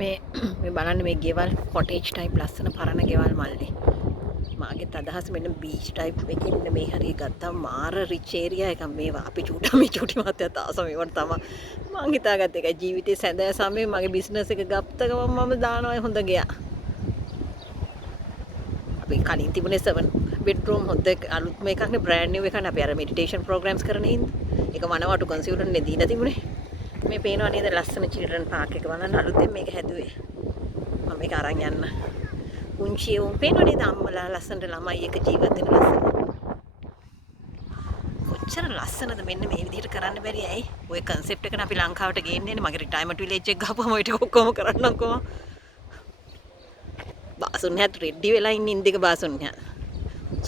මේ මේ බලන්න මේ ගෙවල් කොටේජ් ටයිප් ලස්සන පරණ ගෙවල් මල්ලි. මාගෙත් අදහස මෙන්න බීච් ටයිප් එකකින් මේ හරිය ගත්තා මාර රිච් ඒරියා එකක් මේවා. අපි මේ චූටි මාත්‍යා තාස මේවට තමයි මං හිතාගත්තේ ඒකයි ජීවිතේ සැඳෑ සමේ මගේ බිස්නස් එක ගත්ත ගමන් මම දානවා හොඳ ගියා. අපි කලින් තිබුණේ 7 bedroom හොඳ අලුත් මේකක්නේ බ්‍රෑන්ඩ් නිව් එකක්නේ අපි අර මෙඩිටේෂන් ප්‍රෝග්‍රෑම්ස් කරන හින්දා. ඒක වනවටු කන්සියුලර් නේ දීලා තිබුණේ. මේ පේනවා නේද ලස්සන චිල්ඩ්‍රන් පාක් එක බලන්න අලුතෙන් මේක හැදුවේ. මම මේක අරන් යන්න. පුංචි උන් පේනවා නේද අම්මලා ලස්සනට ළමයි එක ජීවත් වෙන ලස්සන. කොච්චර ලස්සනද මෙන්න මේ විදිහට කරන්න බැරි ඇයි? ඔය concept එකනේ අපි ලංකාවට ගේන්නේ මගේ retirement village එක ගහපුවම ඔය ටික ඔක්කොම කරන්නම්කෝ. බාසුන් හැත් රෙඩි වෙලා ඉන්න ඉන්දික බාසුන් හැ.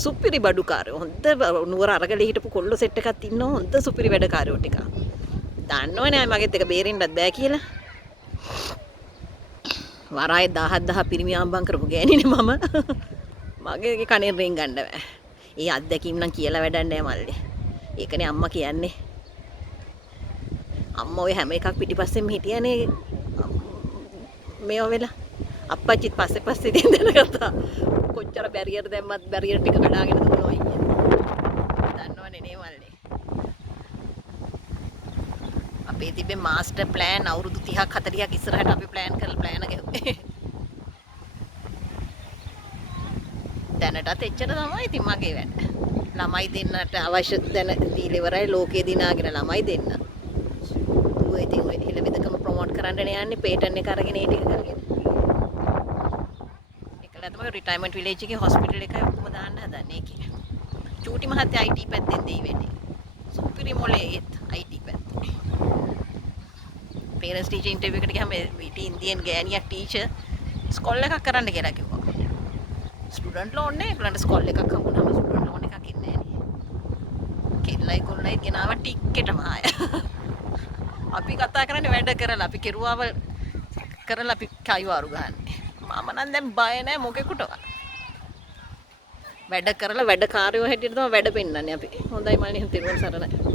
සුපිරි බඩුකාරයෝ හොඳ නුවර අරගලේ හිටපු කොල්ලෝ සෙට් එකක් ඉන්නවා හොඳ සුපිරි වැඩකාරයෝ ටික. දන්නවනේ අය මගෙත් එක බේරෙන්නත් බෑ කියලා. වරායේ 10000 පිරිමි ආම්බම් කරපු ගෑණිනේ මම. මගේ කණෙන් රෙන් ගන්න බෑ. ඒ අත්දැකීම් නම් කියලා වැඩක් නෑ මල්ලි. ඒකනේ අම්මා කියන්නේ. අම්මා ඔය හැම එකක් පිටිපස්සෙම හිටියනේ මේව වෙලා. අප්පච්චිත් පස්සේ ඉතින් දැනගත්තා. කොච්චර බැරියර් දැම්මත් බැරියර් ටික කඩාගෙන දුවනවා අයියේ. දන්නවනේ නේ මල්ලි. අපේ තිබ්බේ මාස්ටර් ප්ලෑන් අවුරුදු 30ක් 40ක් ඉස්සරහට අපි ප්ලෑන් කරලා ප්ලෑන ගෙව්වේ. දැනටත් එච්චර තමයි ඉතින් මගේ වැඩ. ළමයි දෙන්නට අවශ්‍ය දැන දීලා ඉවරයි ලෝකේ දිනාගෙන ළමයි දෙන්න. ඌ ඉතින් ඔය හිලවිදකම ප්‍රොමෝට් කරන්න යන්නේ පේටන් එක අරගෙන ඒ ටික කරගෙන. ඒකලා තමයි රිටයර්මන්ට් විලේජ් එකේ හොස්පිටල් එකයි ඔක්කොම දාන්න හදන්නේ ඒකේ. චූටි මහත්තයා IT පැත්තෙන් දෙයි වෙන්නේ. සුපිරි මොලේ ඒත් IT පැත්තේ. පේරන්ට්ස් ටීචර් ඉන්ටර්වියු එකට ගියාම ඊට ඉන්දියන් ගෑණියක් ටීචර් ස්කෝල් එකක් කරන්න කියලා කිව්වා. ස්ටුඩන්ට් ලෝන් නේ ඒගොල්ලන්ට ස්කෝල් එකක් හම්බුනම ස්ටුඩන්ට් ලෝන් එකක් ඉන්නේ නැහැ. කෙල්ලයි කොල්ලයි ගෙනාව ටිකෙටම ආය. අපි කතා කරන්නේ වැඩ කරලා අපි කෙරුවාවල් කරලා අපි කයිවාරු ගහන්නේ. මම නම් දැන් බය නැහැ මොකෙකුටවත්. වැඩ කරලා වැඩ කාර්යෝ හැටියට තමයි වැඩ පෙන්නන්නේ අපි. හොඳයි මල්ලි තිරුවන් සරණයි.